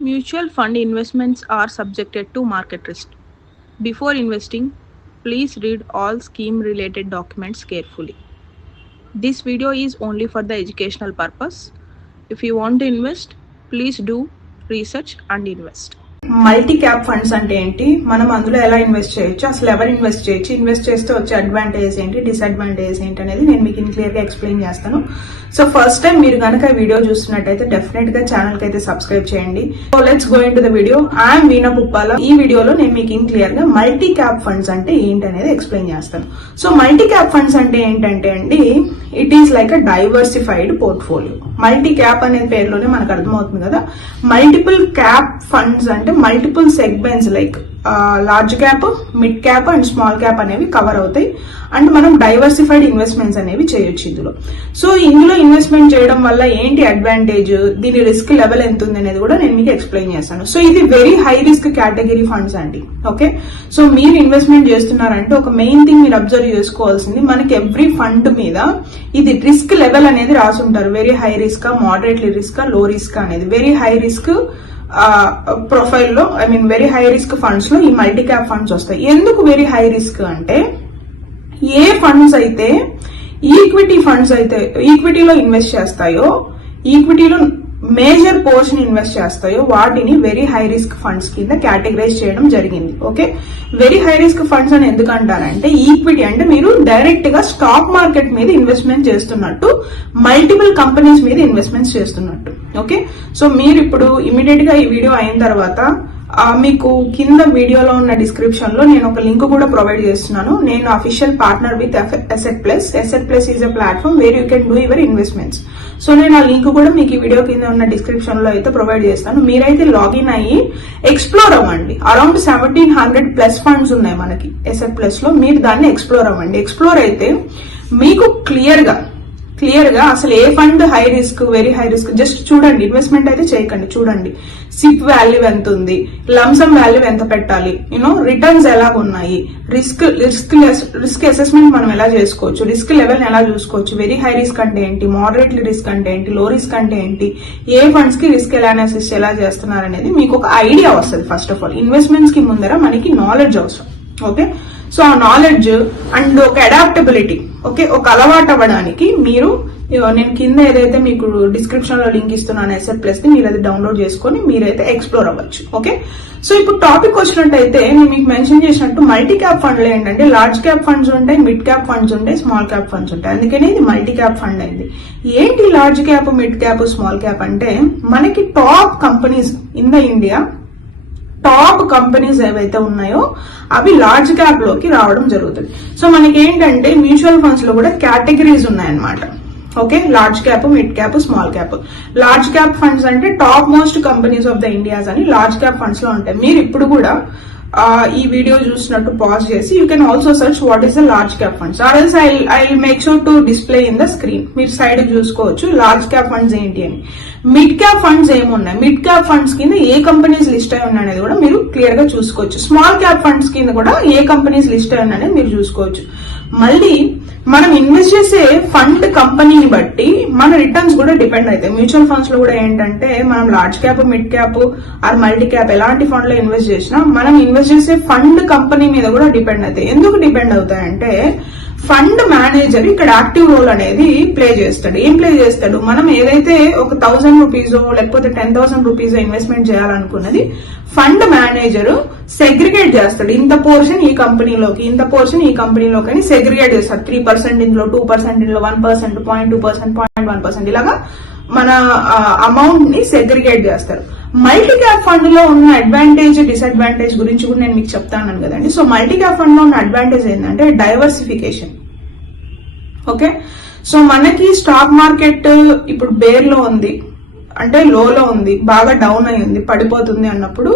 Mutual fund investments are subjected to market risk. Before investing, please read all scheme related documents carefully. This video is only for the educational purpose. If you want to invest, please do research and invest. Multi cap funds అంటే ఏంటి, మనం అందులో ఎలా invest చేయొచ్చు, అసలు ఎవరు invest చేయొచ్చు, invest చేస్తే వచ్చే అడ్వాంటేజెస్ ఏంటి, డిసడ్వాంటేజెస్ ఏంటి అనేది నేను మీకు క్లియర్ గా ఎక్స్ప్లెయిన్ చేస్తాను. సో ఫస్ట్ టైం మీరు కనుక వీడియో చూస్తున్నట్టయితే డెఫినెట్ గా ఛానల్ కి అయితే సబ్స్క్రైబ్ చేయండి. So let's go into the video. I'm Veena Puppala. ఈ వీడియోలో నేను మీకు క్లియర్ గా మల్టీ క్యాప్ ఫండ్స్ అంటే ఏంటి అనేది ఎక్స్ప్లెయిన్ చేస్తాను. సో మల్టీ క్యాప్ ఫండ్స్ అంటే ఏంటంటే అండి, it is like a diversified portfolio. Multi cap అనే పేరులోనే మనకు అర్థమవుతుంది కదా. మల్టిపుల్ క్యాప్ ఫండ్స్ అంటే multiple segments like large cap, mid cap and small cap అనేవి కవర్ అవుతాయి. అండ్ మనం డైవర్సిఫైడ్ ఇన్వెస్ట్మెంట్స్ అనేవి చేయొచ్చు ఇందులో. సో ఇందులో ఇన్వెస్ట్మెంట్ చేయడం వల్ల ఏంటి అడ్వాంటేజ్, దీని రిస్క్ లెవెల్ ఎంత ఉంది అనేది కూడా నేను మీకు ఎక్స్ప్లెయిన్ చేస్తాను. సో ఇది very high risk category funds అండి. ఓకే, సో మీరు ఇన్వెస్ట్మెంట్ చేస్తున్నారంటే ఒక మెయిన్ థింగ్ మీరు అబ్జర్వ్ చేసుకోవాల్సింది, మనకి ఎవ్రీ ఫండ్ మీద ఇది రిస్క్ లెవెల్ అనేది రాసి ఉంటారు. Very high risk, moderately risk, లో రిస్క్ అనేది. వెరీ హై రిస్క్ ప్రొఫైల్లో వెరీ హై రిస్క్ ఫండ్స్ లో ఈ మల్టీ క్యాప్ ఫండ్స్ వస్తాయి. ఎందుకు వెరీ హై రిస్క్ అంటే, ఏ ఫండ్స్ అయితే ఈక్విటీ ఫండ్స్ అయితే ఈక్విటీలో ఇన్వెస్ట్ చేస్తాయో, ఈక్విటీలో మేజర్ పోర్షన్ ఇన్వెస్ట్ చేస్తాయో వాటిని వెరీ హై రిస్క్ ఫండ్స్ కింద కేటగరైజ్ చేయడం జరిగింది. Okay, very high risk funds అని ఎందుకు అంటారంటే, ఈక్విటీ అంటే మీరు డైరెక్ట్ గా స్టాక్ మార్కెట్ మీద ఇన్వెస్ట్మెంట్ చేస్తున్నట్టు, మల్టిపుల్ కంపెనీస్ మీద ఇన్వెస్ట్మెంట్స్ చేస్తున్నట్టు. ఓకే, సో మీరు ఇప్పుడు ఇమీడియట్ గా ఈ వీడియో అయిన తర్వాత మీకు కింద వీడియోలో ఉన్న డిస్క్రిప్షన్ లో నేను ఒక లింక్ కూడా ప్రొవైడ్ చేస్తున్నాను. నేను official partner with asset plus. Asset plus is a platform where you can do your investments. So నేను ఆ లింక్ కూడా మీకు ఈ వీడియో కింద ఉన్న డిస్క్రిప్షన్ లో అయితే ప్రొవైడ్ చేస్తాను. మీరైతే లాగిన్ అయ్యి ఎక్స్ప్లోర్ అవ్వండి. అరౌండ్ 1700 ప్లస్ ఫండ్స్ ఉన్నాయి మనకి అసెట్ ప్లస్ లో. మీరు దాన్ని ఎక్స్ప్లోర్ అవ్వండి. ఎక్స్ప్లోర్ అయితే మీకు క్లియర్ గా అసలు ఏ fund high risk, very high risk, just చూడండి. ఇన్వెస్ట్మెంట్ అయితే చేయకండి, చూడండి సిప్ వాల్యూ ఎంత ఉంది, లంసమ్ వాల్యూ ఎంత పెట్టాలి, రిటర్న్స్ ఎలా ఉన్నాయి, రిస్క్ అసెస్మెంట్ మనం ఎలా చేసుకోవచ్చు, రిస్క్ లెవెల్ ఎలా చూసుకోవచ్చు, వెరీ హై రిస్క్ అంటే ఏంటి, మోడరేట్లీ రిస్క్ అంటే ఏంటి, లో రిస్క్ అంటే ఏంటి, ఏ ఫండ్స్ కి రిస్క్ అనాలిసిస్ ఎలా చేస్తున్నారు అనేది మీకు ఒక ఐడియా వస్తుంది. ఫస్ట్ ఆఫ్ ఆల్ ఇన్వెస్ట్మెంట్స్ కి ముందర మనకి నాలెడ్జ్ అవసరం. ఓకే, సో ఆ నాలెడ్జ్ అండ్ ఒక అడాప్టబిలిటీ, ఓకే, ఒక అలవాటు అవ్వడానికి మీరు నేను కింద ఏదైతే మీకు డిస్క్రిప్షన్ లో లింక్ ఇస్తున్నాను అసెట్ ప్లస్ ని, మీరు అది డౌన్లోడ్ చేసుకుని మీరైతే ఎక్స్ప్లోర్ అవ్వచ్చు. ఓకే, సో ఇప్పుడు టాపిక్ వచ్చినట్టయితే నేను మీకు మెన్షన్ చేసినట్టు మల్టీ క్యాప్ ఫండ్ లో ఏంటంటే లార్జ్ క్యాప్ ఫండ్స్ ఉంటాయి, మిడ్ క్యాప్ ఫండ్స్ ఉంటాయి, స్మాల్ క్యాప్ ఫండ్స్ ఉంటాయి. అందుకని ఇది మల్టీ క్యాప్ ఫండ్ అయింది. ఏంటి large cap, mid cap, small cap అంటే, మనకి top companies in the India, top companies ఏవైతే ఉన్నాయో అవి లార్జ్ క్యాప్ లోకి రావడం జరుగుతుంది. సో మనకి ఏంటంటే మ్యూచువల్ ఫండ్స్ లో కూడా కేటగిరీస్ ఉన్నాయన్నమాట. Okay, large cap, mid cap, small cap. Large cap funds అంటే top most companies of the India's అని లార్జ్ క్యాప్ ఫండ్స్ లో ఉంటాయి. మీరు ఇప్పుడు కూడా ఈ వీడియో చూసినట్టు పాజ్ చేసి you can also search what is the large cap funds, or else I make sure to display in the screen. మీరు సైడ్ చూసుకోవచ్చు లార్జ్ క్యాప్ ఫండ్స్ ఏంటి అని. మిడ్ క్యాప్ ఫండ్స్ ఏమున్నాయి, మిడ్ క్యాప్ ఫండ్స్ కింద ఏ companies list అయి ఉన్నాయి అనేది కూడా మీరు క్లియర్ గా చూసుకోవచ్చు. స్మాల్ క్యాప్ ఫండ్స్ కింద కూడా ఏ కంపెనీస్ లిస్ట్ అయి ఉన్నాయి మీరు చూసుకోవచ్చు. మళ్ళీ మనం ఇన్వెస్ట్ చేసే ఫండ్ కంపెనీని బట్టి మన రిటర్న్స్ కూడా డిపెండ్ అవుతాయి. మ్యూచువల్ ఫండ్స్ లో కూడా ఏంటంటే మనం large cap, mid cap or multi cap ఎలాంటి ఫండ్ లో ఇన్వెస్ట్ చేసినా మనం ఇన్వెస్ట్ చేసే ఫండ్ కంపెనీ మీద కూడా డిపెండ్ అవుతాయి. ఎందుకు డిపెండ్ అవుతాయంటే, ఫండ్ మేనేజర్ ఇక్కడ యాక్టివ్ రోల్ అనేది ప్లే చేస్తాడు. ఏం ప్లే చేస్తాడు, మనం ఏదైతే ఒక 1000 రూపీస్ లేకపోతే 10,000 రూపీస్ ఇన్వెస్ట్మెంట్ చేయాలనుకున్నది ఫండ్ మేనేజర్ సెగ్రిగేట్ చేస్తాడు. ఇంత పోర్షన్ ఈ కంపెనీలోకి, ఇంత పోర్షన్ ఈ కంపెనీలోకి అని సెగ్రిగేట్ చేస్తాడు. 3% ఇందులో, 2% ఇందులో, 1%, 0.2%, 0.1% ఇలాగా మన అమౌంట్ ని సెగ్రిగేట్ చేస్తారు. మల్టీ క్యాప్ ఫండ్ లో ఉన్న అడ్వాంటేజ్, డిసడ్వాంటేజ్ గురించి కూడా నేను మీకు చెప్తాను కదండి. సో మల్టీ క్యాప్ ఫండ్ లో ఉన్న అడ్వాంటేజ్ ఏంటంటే డైవర్సిఫికేషన్. ఓకే, సో మనకి స్టాక్ మార్కెట్ ఇప్పుడు బేర్ లో ఉంది అంటే లోలో ఉంది, బాగా డౌన్ అయి ఉంది, పడిపోతుంది అన్నప్పుడు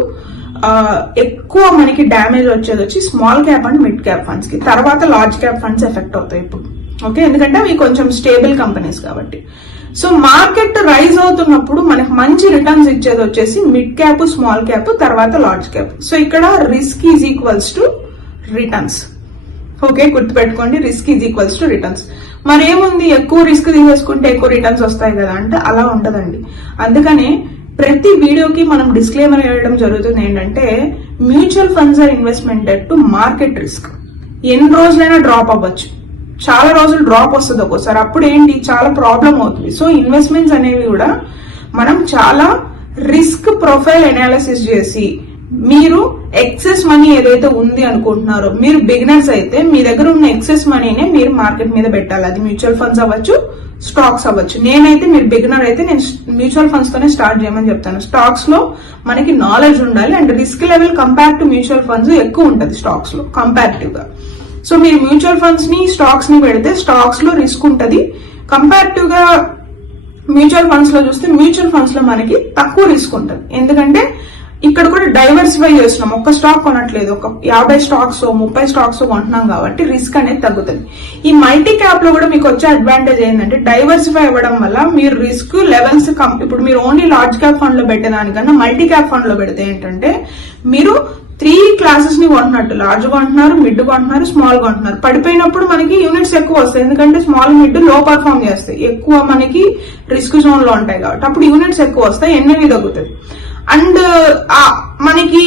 ఎక్కువ మనకి డ్యామేజ్ వచ్చి small cap and mid cap funds కి, తర్వాత లార్జ్ క్యాప్ ఫండ్స్ ఎఫెక్ట్ అవుతాయి ఇప్పుడు. ఓకే, ఎందుకంటే అవి కొంచెం స్టేబుల్ కంపెనీస్ కాబట్టి. సో మార్కెట్ రైజ్ అవుతున్నప్పుడు మనకు మంచి రిటర్న్స్ ఇచ్చేది వచ్చేసి మిడ్ క్యాప్, స్మాల్ క్యాప్, తర్వాత లార్జ్ క్యాప్. సో ఇక్కడ risk is equals to returns. Okay, గుర్తుపెట్టుకోండి, risk is equals to returns. మరేముంది, ఎక్కువ రిస్క్ తీసేసుకుంటే ఎక్కువ రిటర్న్స్ వస్తాయి కదా అంటే అలా ఉండదండి. అందుకనే ప్రతి వీడియోకి మనం డిస్క్లైమర్ వేయడం జరుగుతుంది ఏంటంటే mutual funds are investmented to market risk. ఎన్ని రోజులైనా డ్రాప్ అవ్వచ్చు, చాలా రోజులు డ్రాప్ వస్తుంది ఒక్కోసారి, అప్పుడు ఏంటి చాలా ప్రాబ్లం అవుతుంది. సో ఇన్వెస్ట్మెంట్స్ అనేవి కూడా మనం చాలా రిస్క్ ప్రొఫైల్ అనాలిసిస్ చేసి, మీరు ఎక్సెస్ మనీ ఏదైతే ఉంది అనుకుంటున్నారో, మీరు బిగినర్స్ అయితే మీ దగ్గర ఉన్న ఎక్సెస్ మనీనే మీరు మార్కెట్ మీద పెట్టాలి. అది మ్యూచువల్ ఫండ్స్ అవ్వచ్చు, స్టాక్స్ అవ్వచ్చు. నేనైతే మీరు బిగినర్ అయితే నేను మ్యూచువల్ ఫండ్స్ తోనే స్టార్ట్ చేయమని చెప్తాను. స్టాక్స్ లో మనకి నాలెడ్జ్ ఉండాలి and risk level compare to mutual funds ఎక్కువ ఉంటుంది స్టాక్స్ లో కంపారిటివ్ గా. సో మీరు మ్యూచువల్ ఫండ్స్ ని స్టాక్స్ ని పెడితే స్టాక్స్ లో రిస్క్ ఉంటుంది, కంపారిటివ్ గా మ్యూచువల్ ఫండ్స్ లో చూస్తే మ్యూచువల్ ఫండ్స్ లో మనకి తక్కువ రిస్క్ ఉంటుంది. ఎందుకంటే ఇక్కడ కూడా డైవర్సిఫై చేస్తున్నాం, ఒక్క స్టాక్ కొనట్లేదు, ఒక 50 స్టాక్స్ 30 స్టాక్స్ కొంటున్నాం కాబట్టి రిస్క్ అనేది తగ్గుతుంది. ఈ మల్టీ క్యాప్ లో కూడా మీకు వచ్చే అడ్వాంటేజ్ ఏంటంటే డైవర్సిఫై అవ్వడం వల్ల మీరు రిస్క్ లెవెల్స్ ఇప్పుడు మీరు ఓన్లీ లార్జ్ క్యాప్ ఫండ్ లో పెట్టేదానికన్నా మల్టీ క్యాప్ ఫండ్ లో పెడితే ఏంటంటే మీరు 3 క్లాసెస్ ని కొంటున్నట్టు, లార్జ్ కొంటున్నారు, మిడ్ కొంటున్నారు, స్మాల్ కొంటున్నారు. పడిపోయినప్పుడు మనకి యూనిట్స్ ఎక్కువ వస్తాయి, ఎందుకంటే స్మాల్ మిడ్ లో పర్ఫామ్ చేస్తాయి, ఎక్కువ మనకి రిస్క్ జోన్ లో ఉంటాయి కాబట్టి అప్పుడు యూనిట్స్ ఎక్కువ వస్తాయి, ఎన్ఏవి తగ్గుతుంది. అండ్ మనకి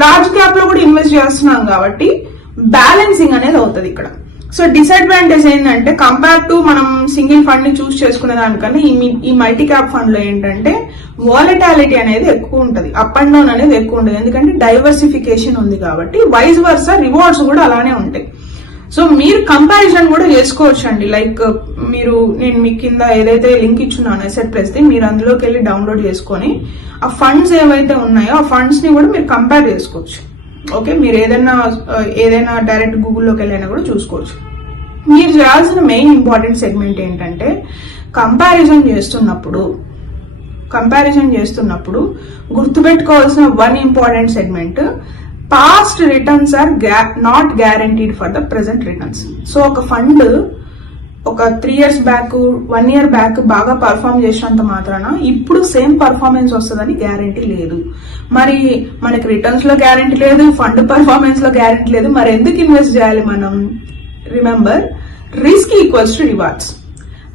లార్జ్ క్యాప్ లో కూడా ఇన్వెస్ట్ చేస్తున్నాం కాబట్టి బ్యాలెన్సింగ్ అనేది అవుతుంది ఇక్కడ. సో డిసడ్వాంటేజ్ ఏంటంటే కంపేర్ టు మనం సింగిల్ ఫండ్ ని చూస్ చేసుకునే దానికన్నా ఈ మల్టీ క్యాప్ ఫండ్ లో ఏంటంటే వాలటాలిటీ అనేది ఎక్కువ ఉంటుంది, అప్ అండ్ డౌన్ అనేది ఎక్కువ ఉంటుంది, ఎందుకంటే డైవర్సిఫికేషన్ ఉంది కాబట్టి. వైస్ వర్సా రివార్డ్స్ కూడా అలానే ఉంటాయి. సో మీరు కంపారిజన్ కూడా చేసుకోవచ్చు అండి. లైక్ నేను మీ కింద ఏదైతే లింక్ ఇచ్చున్నాను అసెట్ ప్లస్ ది, మీరు అందులోకి వెళ్ళి డౌన్లోడ్ చేసుకొని ఆ ఫండ్స్ ఏవైతే ఉన్నాయో ఆ ఫండ్స్ ని కూడా మీరు కంపేర్ చేసుకోవచ్చు. ఓకే, మీరు ఏదైనా డైరెక్ట్ గూగుల్లోకి వెళ్ళైనా కూడా చూసుకోవచ్చు. మీరు చేయాల్సిన మెయిన్ ఇంపార్టెంట్ సెగ్మెంట్ ఏంటంటే కంపారిజన్ చేస్తున్నప్పుడు గుర్తుపెట్టుకోవాల్సిన one important segment, past returns are not guaranteed for the present returns. So ఒక ఫండ్ ఒక 3 years బ్యాక్ 1 year బ్యాక్ బాగా పర్ఫామ్ చేసినంత మాత్రాన ఇప్పుడు సేమ్ పర్ఫార్మెన్స్ వస్తుందని గ్యారంటీ లేదు. మరి మనకి రిటర్న్స్ లో గ్యారంటీ లేదు, ఫండ్ పర్ఫార్మెన్స్ లో గ్యారంటీ లేదు, మరి ఎందుకు ఇన్వెస్ట్ చేయాలి మనం? Remember, risk equals to rewards.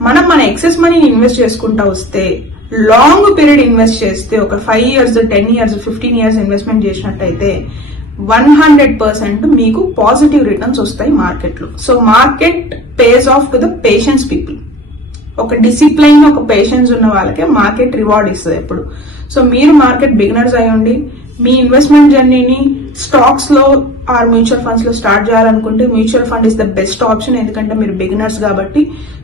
మన ఎక్సెస్ మనీని ఇన్వెస్ట్ చేసుకుంటా వస్తే, లాంగ్ పీరియడ్ ఇన్వెస్ట్ చేస్తే, ఒక 5 years 10 years 15 years ఇన్వెస్ట్మెంట్ చేసినట్టయితే 100% మీకు పాజిటివ్ రిటర్న్స్ వస్తాయి మార్కెట్ లో. So market pays off to the patience people. ఒక డిసిప్లైన్, ఒక పేషెన్స్ ఉన్న వాళ్ళకే మార్కెట్ రివార్డ్ ఇస్తుంది ఎప్పుడు. సో మీరు మార్కెట్ బిగినర్స్ అయ్యండి, మీ ఇన్వెస్ట్మెంట్ జర్నీని స్టాక్స్ లో ఆర్ మ్యూచువల్ ఫండ్స్ లో స్టార్ట్ చేయాలనుకుంటే mutual fund is the best option, ఎందుకంటే మీరు బిగినర్స్ కాబట్టి.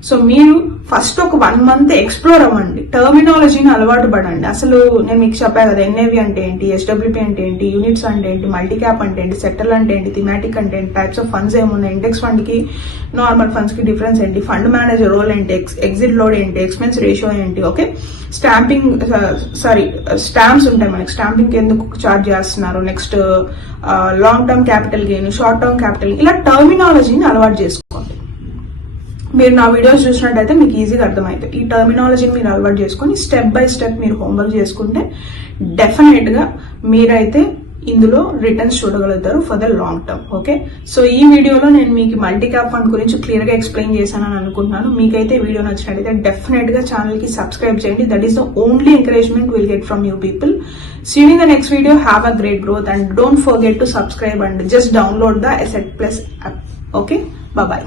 సో మీరు ఫస్ట్ ఒక 1 month ఎక్స్ప్లోర్ అవ్వండి, టర్మినాలజీని అలవాటు పడండి. అసలు నేను మీకు చెప్పాను కదా, ఎన్ఏవి అంటే ఏంటి, ఎస్డబ్ల్యూపీ అంటే ఏంటి, యూనిట్స్ అంటే ఏంటి, మల్టీ క్యాప్ అంటే ఏంటి, సెక్టర్ అంటే ఏంటి, థిమాటిక్ అంటే ఏంటి, టైప్స్ ఆఫ్ ఫండ్స్ ఏమున్నాయి, ఇండెక్స్ ఫండ్ కి నార్మల్ ఫండ్స్ కి డిఫరెన్స్ ఏంటి, ఫండ్ మేనేజర్ రోల్ ఏంటి, ఎగ్జిట్ లోడ్ ఏంటి, ఎక్స్పెన్స్ రేషియో ఏంటి. ఓకే, స్టాంప్స్ ఉంటాయి మనకి, స్టాంపింగ్ ఎందుకు చార్జ్ చేస్తున్నారు, next long term capital gain, short term capital, ఇలా టర్మినాలజీని అలవాటు చేసుకోండి. మీరు నా వీడియోస్ చూసినట్టయితే మీకు ఈజీగా అర్థమవుతుంది. ఈ టర్మినాలజీని మీరు అలవాటు చేసుకొని స్టెప్ బై స్టెప్ మీరు హోంవర్క్ చేసుకుంటే డెఫినెట్ గా మీరైతే ఇందులో రిటర్న్స్ చూడగలుగుతారు for the long term. Okay, so ఈ వీడియోలో నేను మీకు మల్టీ క్యాప్ ఫండ్ గురించి క్లియర్ గా ఎక్స్ప్లెయిన్ చేశానని అనుకుంటున్నాను. మీకైతే వీడియో నచ్చినట్టయితే డెఫినెట్ గా ఛానల్ కి సబ్స్క్రైబ్ చేయండి. That is the only encouragement will get from you people. See you in the next video. Have a great growth and don't forget to subscribe and just download the Asset Plus app. Okay, bye bye.